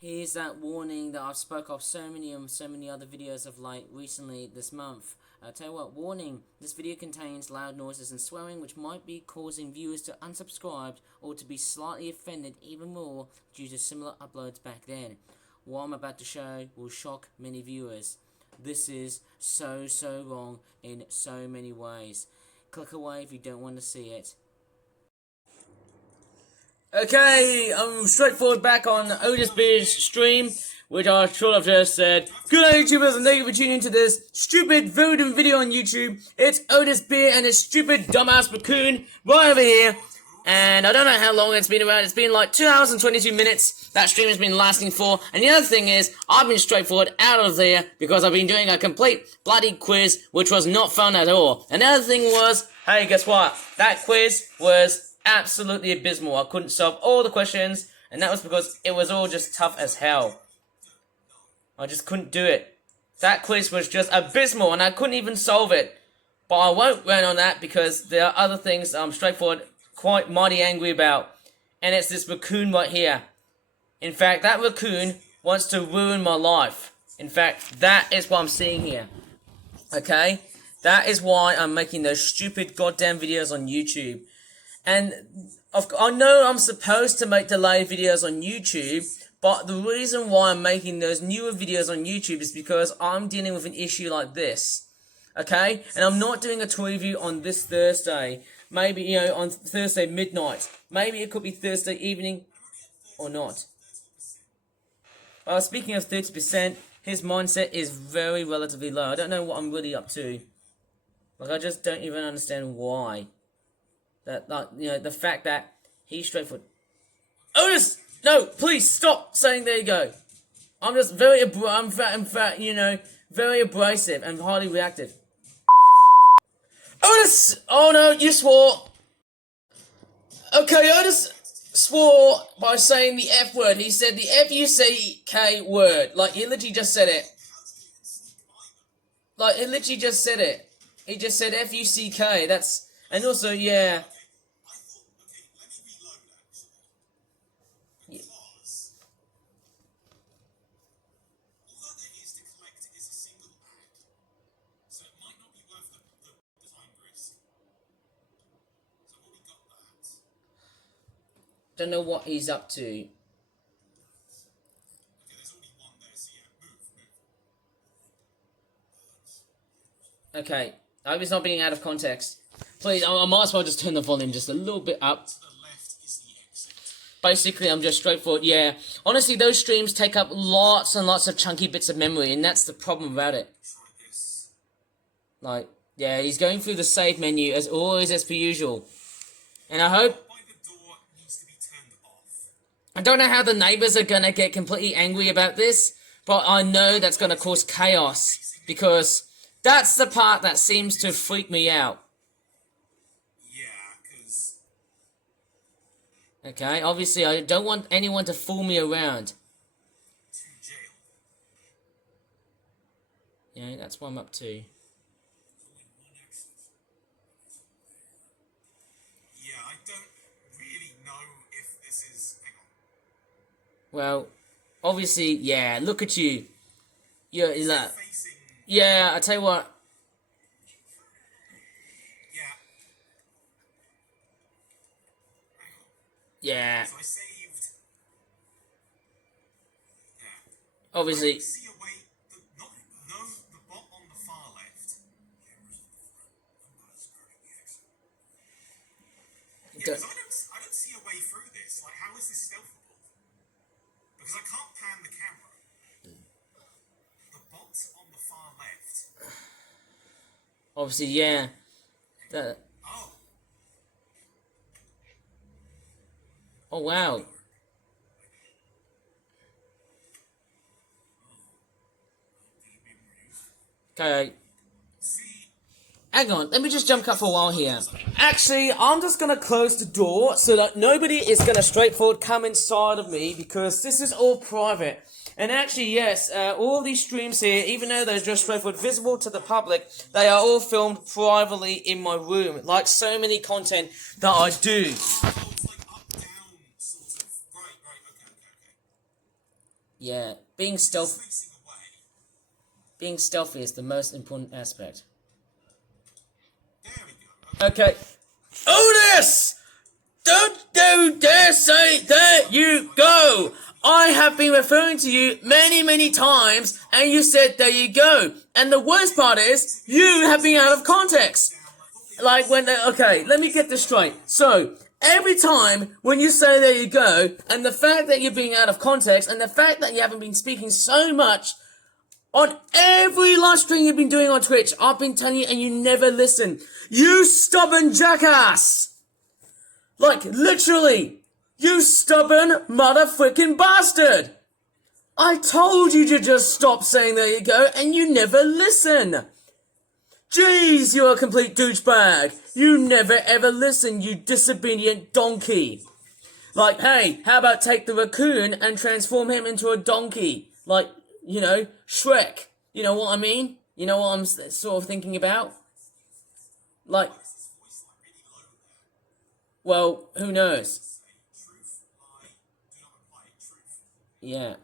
Here's that warning that I've spoke of so many other videos of recently this month. I'll tell you what, warning, this video contains loud noises and swearing which might be causing viewers to unsubscribe or to be slightly offended even more due to similar uploads back then. What I'm about to show will shock many viewers. This is so wrong in so many ways. Click away if you don't want to see it. Okay, I'm straightforward back on Otis Beer's stream, which I should have just said. Good day, YouTubers, and thank you for tuning into this stupid voting video on YouTube. It's Otis Beer and his stupid dumbass raccoon right over here. And I don't know how long it's been around. It's been like 2 hours and 22 minutes that stream has been lasting for. And the other thing is, I've been straightforward out of there because I've been doing a complete bloody quiz, which was not fun at all. And the other thing was, hey, guess what? That quiz was absolutely abysmal. I couldn't solve all the questions, and that was because it was all just tough as hell. I just couldn't do it. That quiz was just abysmal, and I couldn't even solve it. But I won't rant on that because there are other things I'm straightforward quite mighty angry about. And it's this raccoon right here. In fact, that raccoon wants to ruin my life. In fact, that is what I'm seeing here. Okay? That is why I'm making those stupid goddamn videos on YouTube. And I know I'm supposed to make delayed videos on YouTube, but the reason why I'm making those newer videos on YouTube is because I'm dealing with an issue like this. Okay? And I'm not doing a tour review on this Thursday. Maybe, on Thursday midnight. Maybe it could be Thursday evening or not. Speaking of 30%, his mindset is very relatively low. I don't know what I'm really up to. I just don't even understand why. The fact that he's straightforward. Otis! No, please stop saying there you go. I'm just very abrasive and highly reactive. Otis! Oh no, you swore. Okay, Otis swore by saying the F word. He said the F-U-C-K word. He literally just said it. He literally just said it. He just said F-U-C-K. And also, yeah. Don't know what he's up to. Okay, I hope it's not being out of context. Please, I might as well just turn the volume just a little bit up. Basically, I'm just straightforward, yeah. Honestly, those streams take up lots and lots of chunky bits of memory, and that's the problem about it. Yeah, he's going through the save menu as always, as per usual. And I hope... I don't know how the neighbors are gonna get completely angry about this, but I know that's gonna cause chaos, because that's the part that seems to freak me out. Okay, obviously I don't want anyone to fool me around. Yeah, that's what I'm up to. Well, obviously, yeah, look at you. You're like, yeah, I tell you what. Yeah. Obviously. Because I don't see a way through this. How is this stealthable? Because I can't pan the camera. The bot's on the far left. Obviously, yeah. Oh, wow. Okay. Hang on, let me just jump cut for a while here. Actually, I'm just gonna close the door so that nobody is gonna straightforward come inside of me, because this is all private. And actually, yes, all these streams here, even though they're just straightforward visible to the public, they are all filmed privately in my room, like so many content that I do. Yeah, being stealthy is the most important aspect. Okay. Otis! Don't dare say there you go! I have been referring to you many times, and you said there you go. And the worst part is, you have been out of context. Like okay, let me get this straight. So, every time when you say there you go, and the fact that you're being out of context, and the fact that you haven't been speaking so much, on every live stream you've been doing on Twitch, I've been telling you and you never listen. You stubborn jackass! Like, literally, you stubborn motherfucking bastard! I told you to just stop saying there you go, and you never listen! Jeez, you're a complete douchebag! You never ever listen, you disobedient donkey! Like, hey, how about take the raccoon and transform him into a donkey? Like, you know, Shrek. You know what I mean? You know what I'm sort of thinking about? Like, well, who knows? Yeah.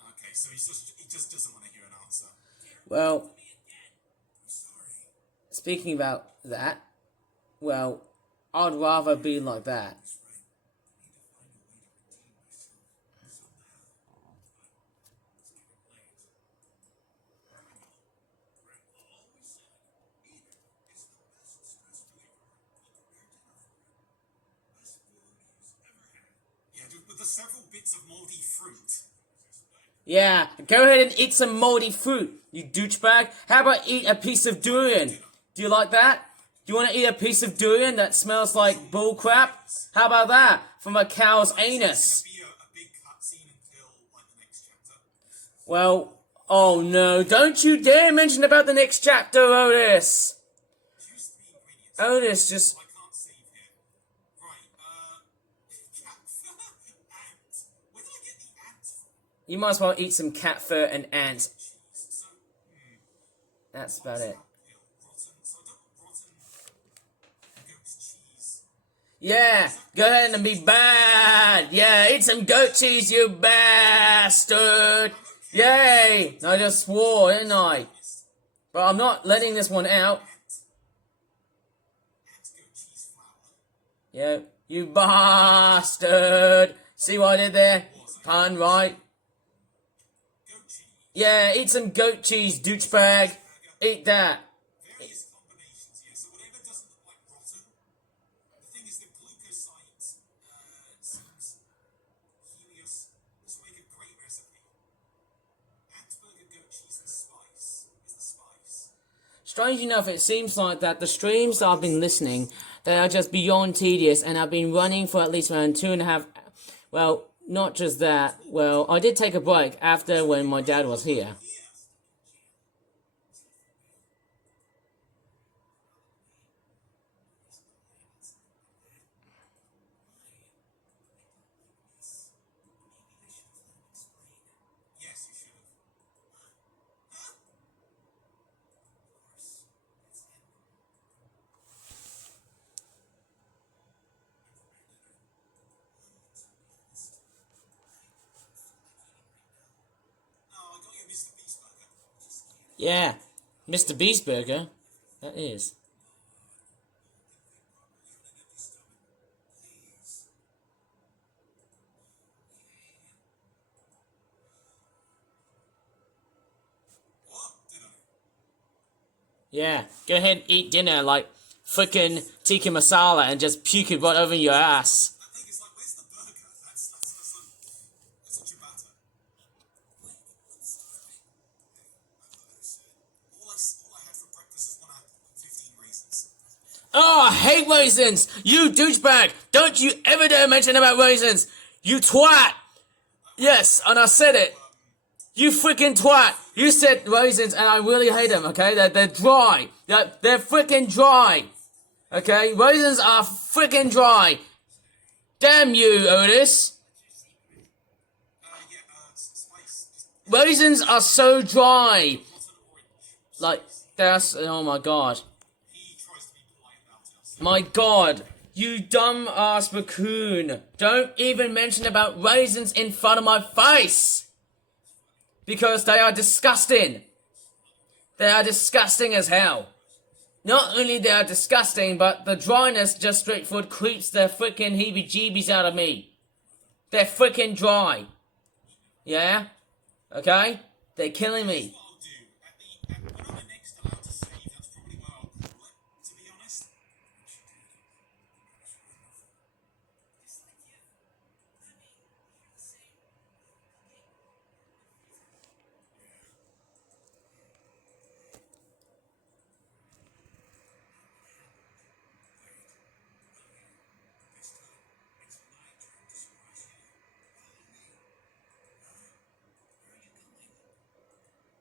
Okay, so he just doesn't want to hear an answer. Well, speaking about that, well, I'd rather be like that. Yeah, with the several bits of moldy fruit. Yeah, go ahead and eat some moldy fruit, you douchebag. How about eat a piece of durian? Do you like that? Do you want to eat a piece of durian that smells like bullcrap? How about that? From a cow's anus. Be a big cutscene until like the next chapter. Well, oh no, don't you dare mention about the next chapter, Otis. Choose 3 ingredients. Otis, just... I can't save here. Right, ant. Where did I get the ant from? You might as well eat some cat fur and ant. So, That's about it. rotten. So I don't rotten goat's cheese. Yeah, go ahead and be bad. Yeah, eat some goat cheese, you bastard. Yay! I just swore, didn't I? But I'm not letting this one out. Ant goat cheese flour. Yeah, you bastard. See what I did there? Pun, right? Goat cheese. Yeah, eat some goat cheese, douchebag. Eat that. Various combinations, yeah. So whatever doesn't look like rotten. The thing is, the glucosite seems Helios. This will make a great recipe. Antburger goat cheese and spice is the spice. Strange enough, it seems like that the streams that I've been listening, they are just beyond tedious, and I've been running for at least around 2.5... Well, not just that. Well, I did take a break after when my dad was here. Yes, you should have. Oh, I got you a Mr. Beast burger. Yeah, Mr. Beast Burger. That is. What? Did I? Yeah, go ahead and eat dinner like frickin' tikka masala and just puke it right over your ass. That thing is like, where's the burger? That's a ciabatta. All I had for breakfast was 1 apple and 15 raisins. Oh, I hate raisins! You douchebag! Don't you ever dare mention about raisins! You twat! Yes, and I said it! You freaking twat! You said raisins and I really hate them, okay? They're dry. They're freaking dry. Okay? Raisins are freaking dry. Damn you, Otis! Yeah, spice. Just Raisins are so dry. rotten orange. Like, that's, oh my god. He tries to be polite about it. So My god. You dumb ass raccoon. Don't even mention about raisins in front of my face. Because they are disgusting. They are disgusting as hell. Not only they are disgusting, but the dryness just straightforward creeps the freaking heebie-jeebies out of me. They're freaking dry. Yeah? Okay? They're killing me. what I'll do, when I'm next allowed to save, that's probably where I'll call it, to be honest.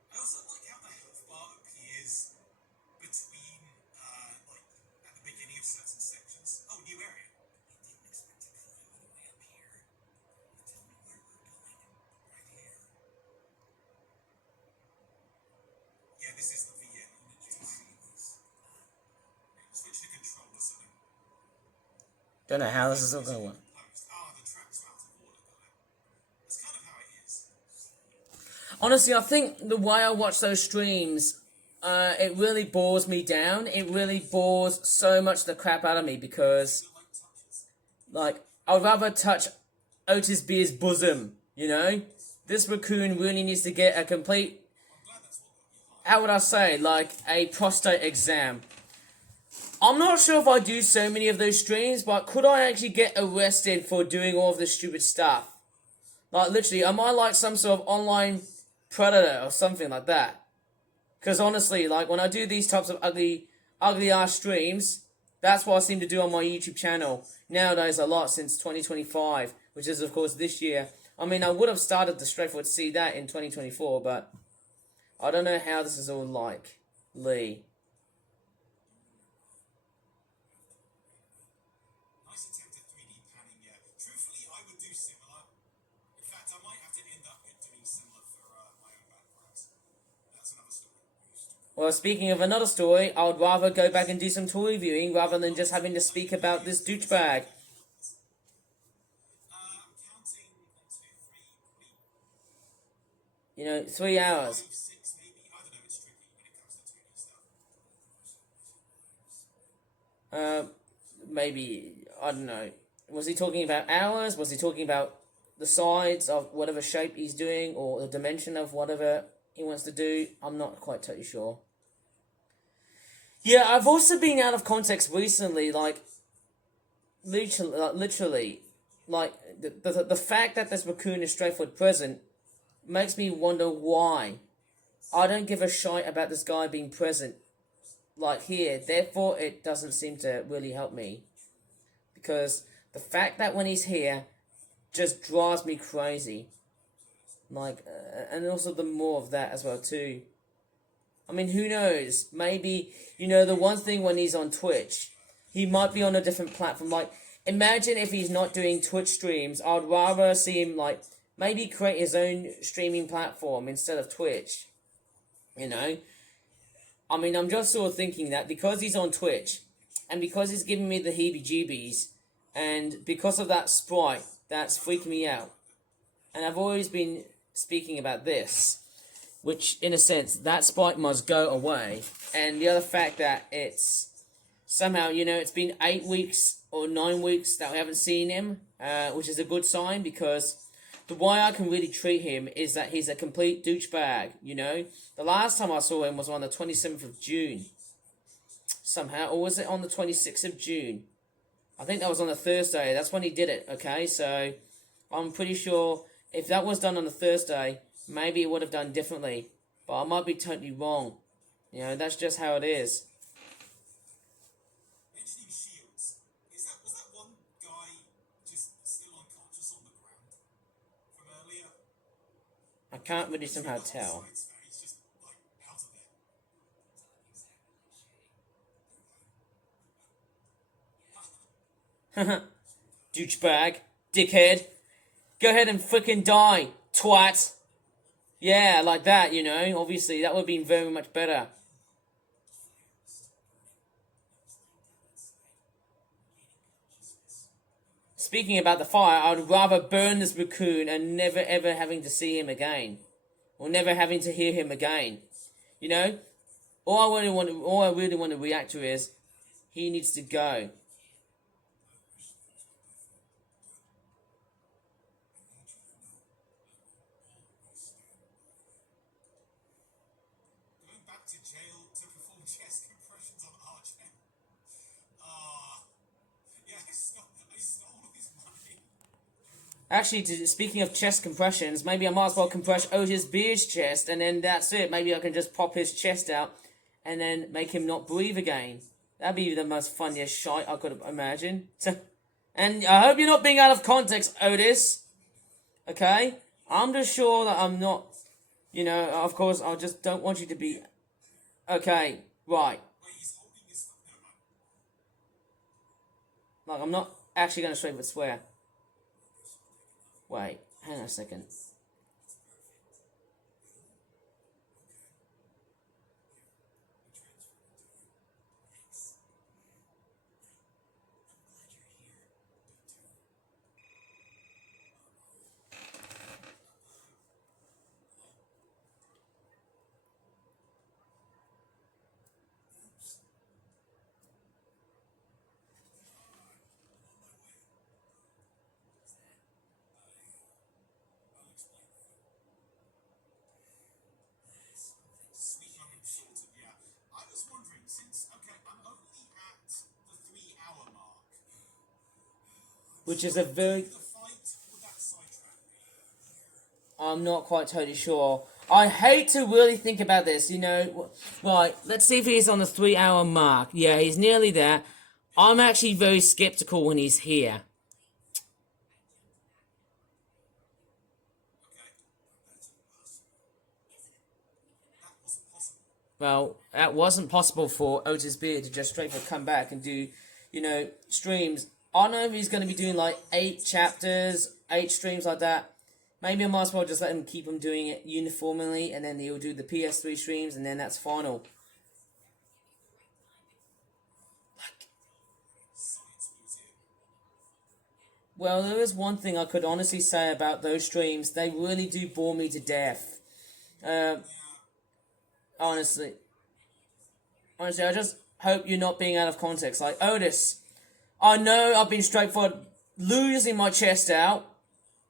I also like how the health bar appears between, like, at the beginning of certain sections. Oh, new area. I didn't expect to climb all the way up here. Tell me where we're going. Right here. Yeah, this is the VN. Switch to controller setting. Don't know how this is all going to work. The tracks are out of order, got it. That's kind of how it is. Honestly, I think the way I watch those streams, it really bores me down. It really bores so much the crap out of me because, like, I'd rather touch Otis Beer's bosom, you know? This raccoon really needs to get a complete, how would I say, like, a prostate exam. I'm not sure if I do so many of those streams, but could I actually get arrested for doing all of this stupid stuff? Like, literally, am I like some sort of online predator or something like that? Because honestly, like, when I do these types of ugly ass streams, that's what I seem to do on my YouTube channel nowadays a lot since 2025, which is, of course, this year. I mean, I would have started the straightforward to see that in 2024, but I don't know how this is all like. Lee. Nice attempt at 3D panning, yeah. Truthfully, I would do similar. In fact, I might have to end up doing similar for my own backgrounds. That's another story. Well, speaking of another story, I would rather go back and do some toy reviewing rather than just having to speak about this douchebag. I'm counting 1, 2, 3, probably You know, 3 hours. 5, 6 maybe. I don't know, it's tricky when it comes to 2D stuff. Maybe, I don't know. Was he talking about hours? Was he talking about the sides of whatever shape he's doing or the dimension of whatever he wants to do? I'm not quite totally sure. Yeah, I've also been out of context recently, like, literally, like, the fact that this raccoon is straightforward present makes me wonder why. I don't give a shite about this guy being present, like, here. Therefore, it doesn't seem to really help me. Because the fact that when he's here just drives me crazy. Like, and also the more of that as well, too. I mean, who knows? Maybe, you know, the one thing when he's on Twitch, he might be on a different platform. Like, imagine if he's not doing Twitch streams. I'd rather see him, like, maybe create his own streaming platform instead of Twitch. You know? I mean, I'm just sort of thinking that because he's on Twitch, and because he's giving me the heebie-jeebies, and because of that sprite that's freaking me out, and I've always been speaking about this, which, in a sense, that sprite must go away, and the other fact that it's somehow, you know, it's been 8 weeks or 9 weeks that we haven't seen him, which is a good sign, because the way I can really treat him is that he's a complete douchebag, you know? The last time I saw him was on the 27th of June. Somehow, or was it on the 26th of June? I think that was on a Thursday. That's when he did it, okay? So, I'm pretty sure if that was done on a Thursday, maybe it would have done differently. But I might be totally wrong. You know, that's just how it is. Mentioning shields, was that one guy just still unconscious on the ground from earlier? I can't really somehow tell. He's just, like, out of there. Douchebag. Dickhead. Go ahead and frickin' die, twat. Yeah, like that, you know. Obviously, that would have been very much better. Speaking about the fire, I'd rather burn this raccoon and never ever having to see him again. Or never having to hear him again. You know? All I really want to react to is, he needs to go. Going back to jail to perform chest compressions on Archer. Ah, yeah, I stole his money. Actually, speaking of chest compressions, maybe I might as well compress Otis Beard's chest, and then that's it. Maybe I can just pop his chest out, and then make him not breathe again. That'd be the most funniest shite I could imagine. And I hope you're not being out of context, Otis. Okay? I'm just sure that I'm not, you know, of course, I just don't want you to be... Okay, right. Wait, he's holding his stuff. Never mind. Like, I'm not actually going to straight up swear. Wait, hang on a second. Sweet young and shorted, yeah. I was wondering, since, okay, I'm only at the 3 hour mark. Which is a very... The fight, would that sidetrack me? I'm not quite totally sure. I hate to really think about this, you know. Right, let's see if he's on the 3 hour mark. Yeah, he's nearly there. I'm actually very skeptical when he's here. Okay. That wasn't possible. Well, that wasn't possible for Otis Beard to just straight come back and do, you know, streams. I don't know if he's going to be doing like 8 chapters, 8 streams like that. Maybe I might as well just let him keep him doing it uniformly, and then he'll do the PS3 streams, and then that's final. Science museum. Well, there is one thing I could honestly say about those streams. They really do bore me to death. Honestly, I just hope you're not being out of context. Like, Otis, I know I've been straightforward losing my chest out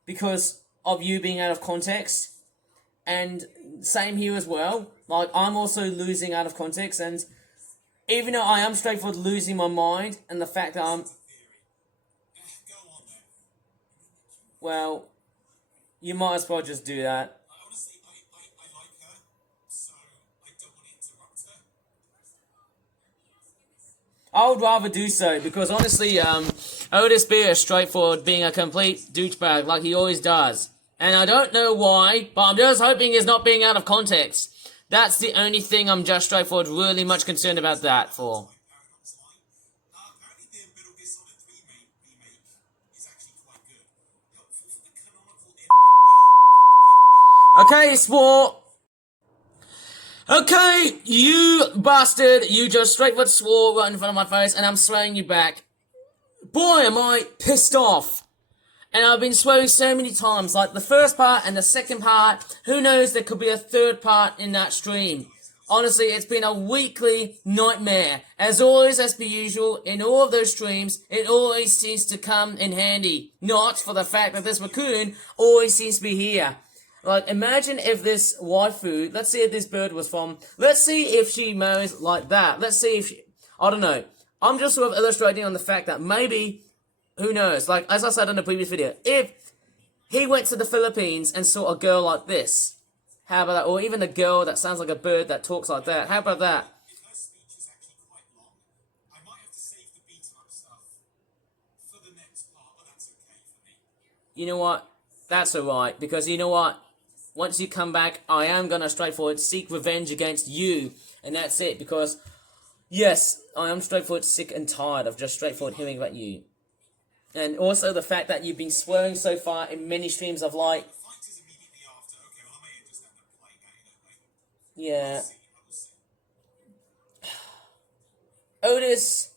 because of you being out of context. And same here as well. Like, I'm also losing out of context. And even though I am straightforward losing my mind, and the fact that I'm... Go on then. Well, you might as well just do that. Honestly, I like her, so I don't want to interrupt her. I would rather do so, because honestly, Otis Beard is straightforward being a complete douchebag like he always does. And I don't know why, but I'm just hoping he's not being out of context. That's the only thing I'm just straightforward really much concerned about that for. Paradox line. Apparently the Metal Gear Solid 3 remake is actually quite good. Helpful for the canonical ending. Well, Okay, swore. Okay, you bastard. You just straightforward swore right in front of my face, and I'm swearing you back. Boy, am I pissed off. And I've been swearing so many times, like the first part and the second part. Who knows, there could be a third part in that stream. Honestly, it's been a weekly nightmare. As always, as per usual, in all of those streams, it always seems to come in handy. Not for the fact that this raccoon always seems to be here. Like, imagine if this waifu, let's see if this bird was from, let's see if she marries like that. Let's see if she, I don't know. I'm just sort of illustrating on the fact that maybe, who knows, like, as I said in the previous video, if he went to the Philippines and saw a girl like this, how about that? Or even a girl that sounds like a bird that talks like that. How about that? if her speech is actually quite long, I might have to save the beat-up stuff for the next part, but that's okay for me. You know what? That's alright, because you know what? Once you come back, I am gonna straightforward seek revenge against you, and that's it, because, yes, I am straightforward sick and tired of just straightforward hearing about you. And also the fact that you've been swearing so far in many streams of light. Fight is immediately after. Okay, well, I may have just end up Yeah. Otis,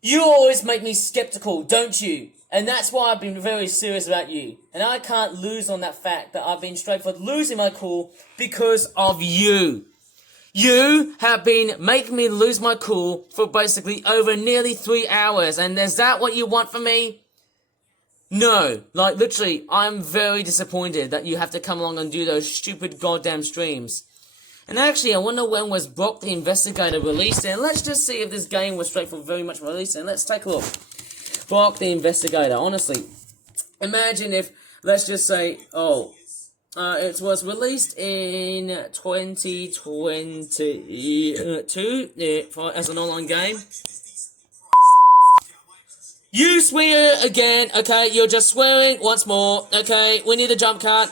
you always make me skeptical, don't you? And that's why I've been very serious about you. And I can't lose on that fact that I've been straightforward losing my cool because of you. You have been making me lose my cool for basically over nearly 3 hours. And is that what you want from me? No. Like, literally, I'm very disappointed that you have to come along and do those stupid goddamn streams. And actually, I wonder when was Brock the Investigator released, and let's just see if this game was straightforward very much released, and let's take a look. Brock the Investigator, honestly. Imagine if, let's just say, it was released in 2022 as an online game. You swear again, okay, you're just swearing once more, okay, we need a jump cut.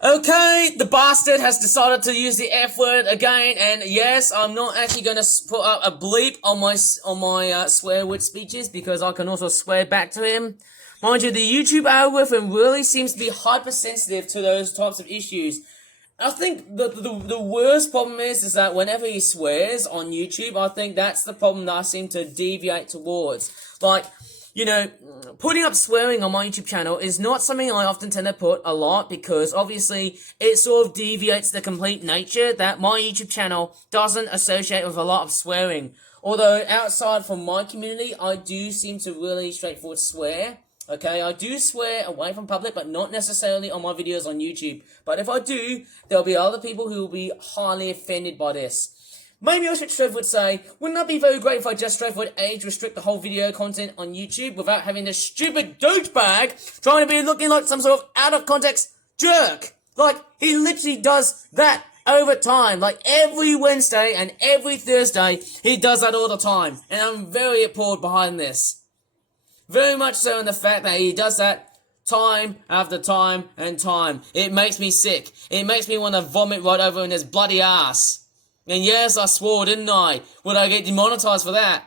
Okay, the bastard has decided to use the F word again, and yes, I'm not actually going to put up a bleep on my swear word speeches, because I can also swear back to him. Mind you, the YouTube algorithm really seems to be hypersensitive to those types of issues. I think the worst problem is that whenever he swears on YouTube, I think that's the problem that I seem to deviate towards. Like, you know, putting up swearing on my YouTube channel is not something I often tend to put a lot, because obviously it sort of deviates the complete nature that my YouTube channel doesn't associate with a lot of swearing. Although outside from my community, I do seem to really straightforward swear. Okay, I do swear away from public, but not necessarily on my videos on YouTube. But if I do, there'll be other people who will be highly offended by this. Maybe I should straightforward say, wouldn't that be very great if I just straightforward age restrict the whole video content on YouTube without having this stupid douchebag trying to be looking like some sort of out of context jerk? Like, he literally does that over time. Like, every Wednesday and every Thursday, he does that all the time. And I'm very appalled behind this. Very much so in the fact that he does that time after time and time. It makes me sick. It makes me want to vomit right over in his bloody ass. And yes, I swore, didn't I? Would I get demonetized for that?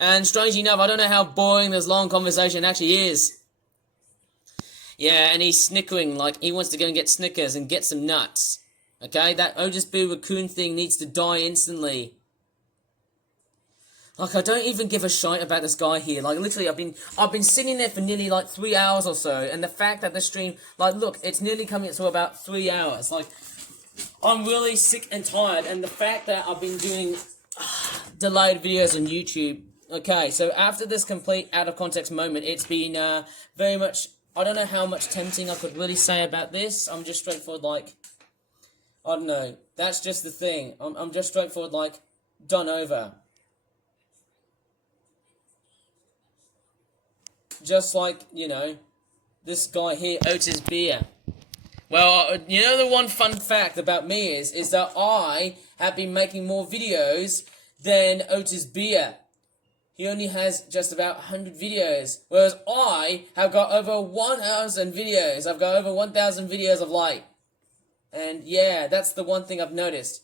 And strangely enough, I don't know how boring this long conversation actually is. Yeah, and he's snickering like he wants to go and get Snickers and get some nuts. Okay, that Otis B. Raccoon thing needs to die instantly. Like, I don't even give a shite about this guy here. Like, literally, I've been sitting there for nearly, like, 3 hours or so. And the fact that the stream, like, look, it's nearly coming to about 3 hours. Like, I'm really sick and tired. And the fact that I've been doing delayed videos on YouTube. Okay, so after this complete out-of-context moment, it's been very much, I don't know how much tempting I could really say about this. I'm just straightforward, like, I don't know. That's just the thing. I'm just straightforward, like, done over. Just like, you know, this guy here, Otis Beer. Well, you know the one fun fact about me is that I have been making more videos than Otis Beer. He only has just about 100 videos, whereas I have got over 1,000 videos. I've got over 1,000 videos of light. And yeah, that's the one thing I've noticed.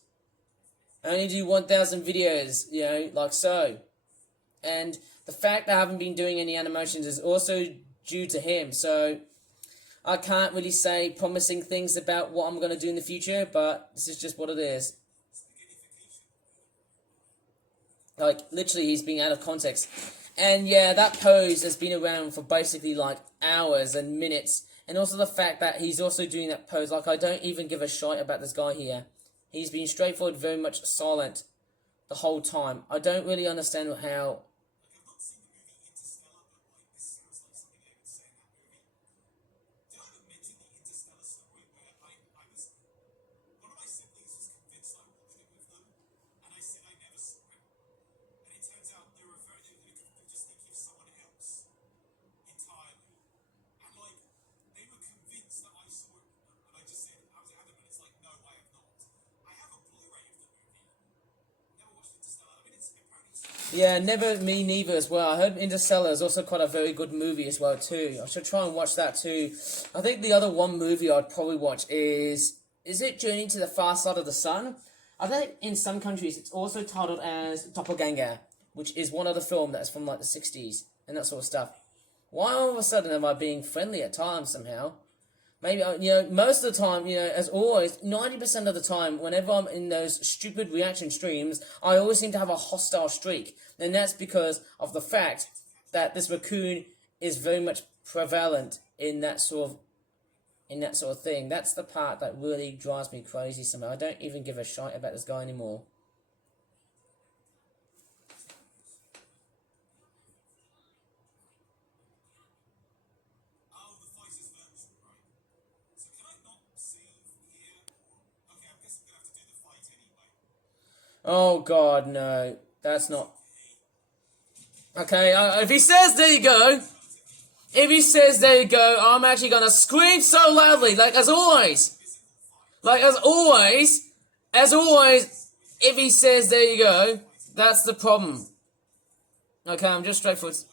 I only do 1,000 videos, you know, like so. And the fact that I haven't been doing any animations is also due to him, so I can't really say promising things about what I'm going to do in the future, but this is just what it is. Like, literally, he's being out of context. And yeah, that pose has been around for basically, like, hours and minutes. And also the fact that he's also doing that pose, like, I don't even give a shite about this guy here. He's been straightforward, very much silent the whole time. I don't really understand how... Yeah, me neither as well. I heard Interstellar is also quite a very good movie as well too. I should try and watch that too. I think the other one movie I'd probably watch is it Journey to the Far Side of the Sun? I think in some countries it's also titled as Doppelganger, which is one other film that's from like the 60s and that sort of stuff. Why all of a sudden am I being friendly at times somehow? Maybe, most of the time, as always, 90% of the time, whenever I'm in those stupid reaction streams, I always seem to have a hostile streak. And that's because of the fact that this raccoon is very much prevalent in that sort of thing. That's the part that really drives me crazy somehow. I don't even give a shit about this guy anymore. Oh, the fight is virtual, right? So can I not save here? Okay, I guess I'm gonna have to do the fight anyway. Oh god, no. That's not... Okay, if he says there you go... If he says there you go, I'm actually gonna scream so loudly, like as always. Like as always, if he says there you go, that's the problem. Okay, I'm just straightforward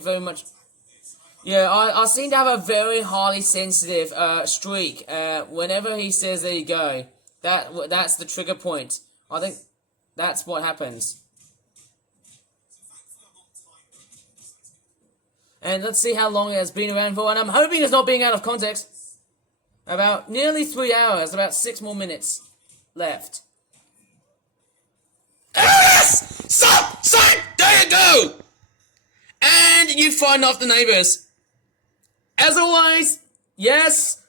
very much. Yeah, I seem to have a very highly sensitive streak. Whenever he says there you go, that's the trigger point. I think that's what happens. And let's see how long it has been around for, and I'm hoping it's not being out of context. About nearly 3 hours, about 6 more minutes left. Yes! Stop! Stop! There you go! And you find off the neighbors. As always, yes,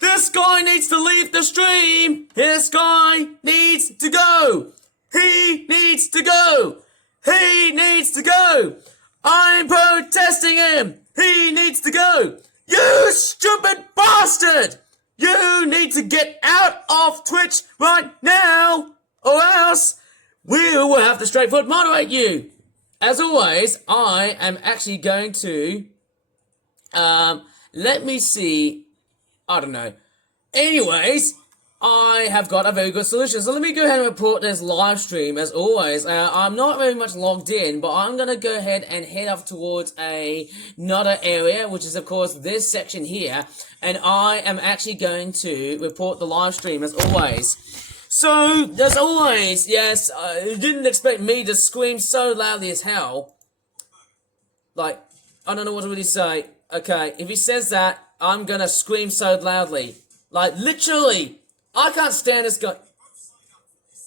this guy needs to leave the stream. This guy needs to go. He needs to go. He needs to go. I'm protesting him! He needs to go! You stupid bastard! You need to get out of Twitch right now! Or else we will have to straightforward moderate you! As always, I am actually going to... let me see... I don't know. Anyways... I have got a very good solution. So let me go ahead and report this live stream as always. I'm not very much logged in, but I'm going to go ahead and head up towards another area, which is of course this section here. And I am actually going to report the live stream as always. So, as always, yes, you didn't expect me to scream so loudly as hell. Like, I don't know what to really say. Okay, if he says that, I'm going to scream so loudly. Like, literally... I can't stand this guy.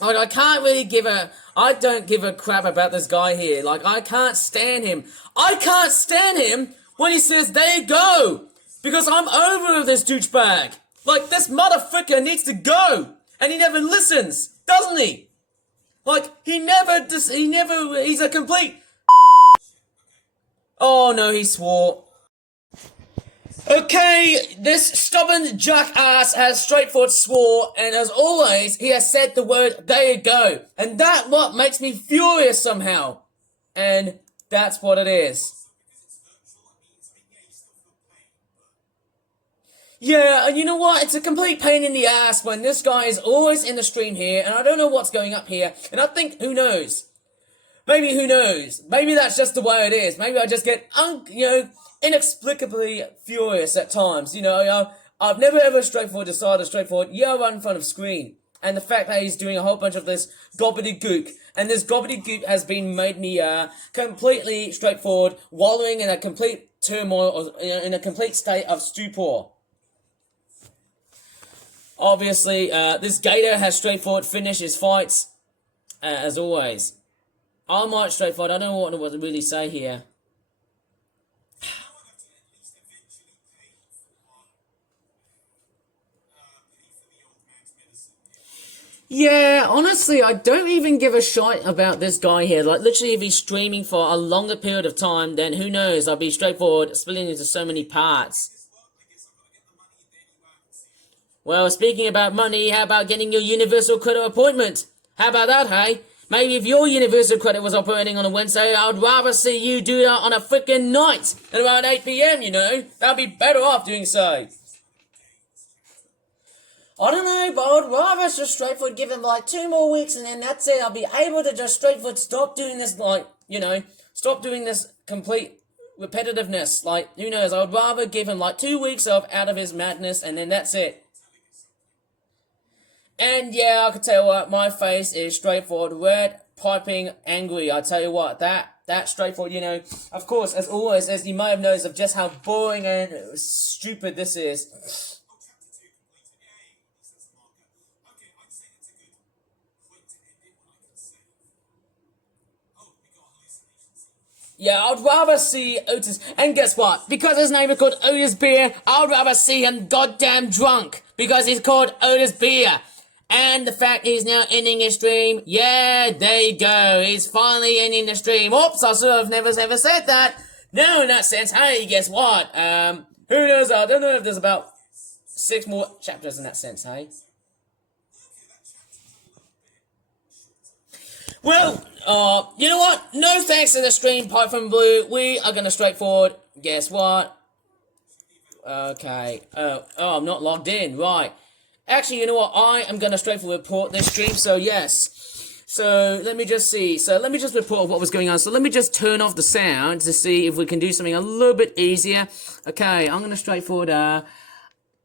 Like, I can't really I don't give a crap about this guy here. Like, I can't stand him. I can't stand him when he says, there you go. Because I'm over this douchebag. Like, this motherfucker needs to go. And he never listens, doesn't he? Like, he's a complete... Oh, no, he swore. Okay, this stubborn jackass has straightforward swore, and as always, he has said the word, there you go. And that what makes me furious somehow. And that's what it is. Yeah, and you know what? It's a complete pain in the ass when this guy is always in the stream here, and I don't know what's going up here, and I think, who knows? Maybe, who knows? Maybe that's just the way it is. Maybe I just get, inexplicably furious at times. I've never ever straightforward yell right in front of screen. And the fact that he's doing a whole bunch of this gobbledygook, and this gobbledygook has been made me completely straightforward, wallowing in a complete turmoil, in a complete state of stupor. Obviously, this Gator has straightforward finished his fights, as always. I might straightforward, I don't know what to really say here. Yeah, honestly, I don't even give a shite about this guy here. Like, literally, if he's streaming for a longer period of time, then who knows? I'll be straightforward, splitting into so many parts. Well, speaking about money, how about getting your Universal Credit appointment? How about that, hey? Maybe if your Universal Credit was operating on a Wednesday, I'd rather see you do that on a freaking night at around 8 PM, That'd be better off doing so. I don't know, but I'd rather just straightforward give him like 2 more weeks and then that's it. I'll be able to just straightforward stop doing this, stop doing this complete repetitiveness. Like, who knows, I would rather give him like 2 weeks out of his madness and then that's it. And yeah, I can tell you what, my face is straightforward red, piping angry. I tell you what, that that straightforward, you know. Of course, as always, as you might have noticed of just how boring and stupid this is. Oh, chapter 2 completed. Yay! He sets the marker. Okay, I'd say that's a good point to end it when I can save. Oh, we got hallucinations. Yeah, I'd rather see Otis, and guess what? Because his name is called Otis Beer, I'd rather see him goddamn drunk, because he's called Otis Beer. And the fact he's now ending his stream, yeah, there you go, he's finally ending the stream. Oops, I should have never ever said that. No, in that sense, hey, guess what? Who knows, I don't know if there's about 6 more chapters in that sense, hey? Well, you know what? No thanks to the stream, Python Blue. We are gonna straightforward. Guess what? Okay. Oh, I'm not logged in. Right. Actually, you know what? I am gonna straightforward report this stream. So yes. So let me just see. So let me just report what was going on. So let me just turn off the sound to see if we can do something a little bit easier. Okay. I'm gonna straightforward.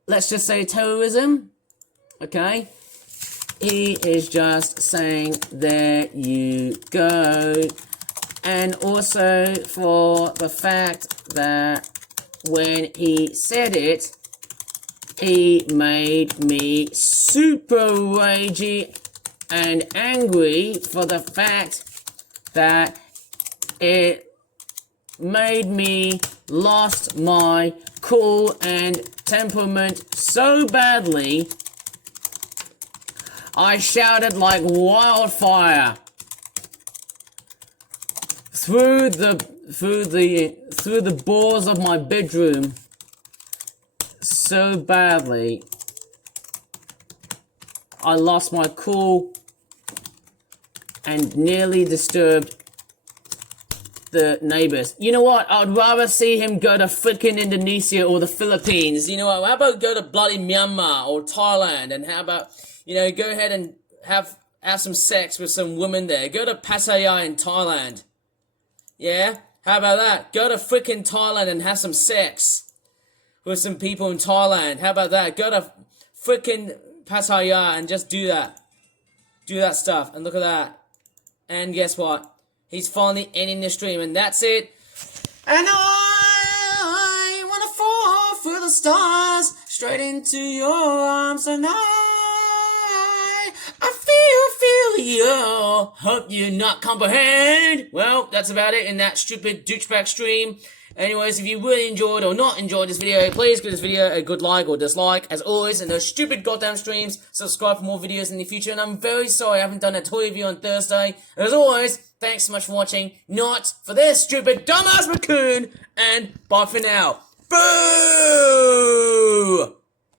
Let's just say terrorism. Okay. He is just saying, there you go. And also for the fact that when he said it, he made me super ragey and angry for the fact that it made me lost my cool and temperament so badly I shouted like wildfire through the walls of my bedroom so badly. I lost my cool and nearly disturbed the neighbors. You know what? I'd rather see him go to freaking Indonesia or the Philippines. You know what? How about go to bloody Myanmar or Thailand? And how about, you know, go ahead and have some sex with some women there. Go to Pattaya in Thailand. Yeah? How about that? Go to freaking Thailand and have some sex with some people in Thailand. How about that? Go to freaking Pattaya and just do that. Do that stuff. And look at that. And guess what? He's finally ending the stream. And that's it. And I want to fall through the stars straight into your arms. And I feel you. Hope you not comprehend. Well, that's about it in that stupid douchebag stream. Anyways, if you really enjoyed or not enjoyed this video, please give this video a good like or dislike. As always, in those stupid goddamn streams, subscribe for more videos in the future. And I'm very sorry I haven't done a toy review on Thursday. As always, thanks so much for watching. Not for this stupid dumbass raccoon. And bye for now. Boom!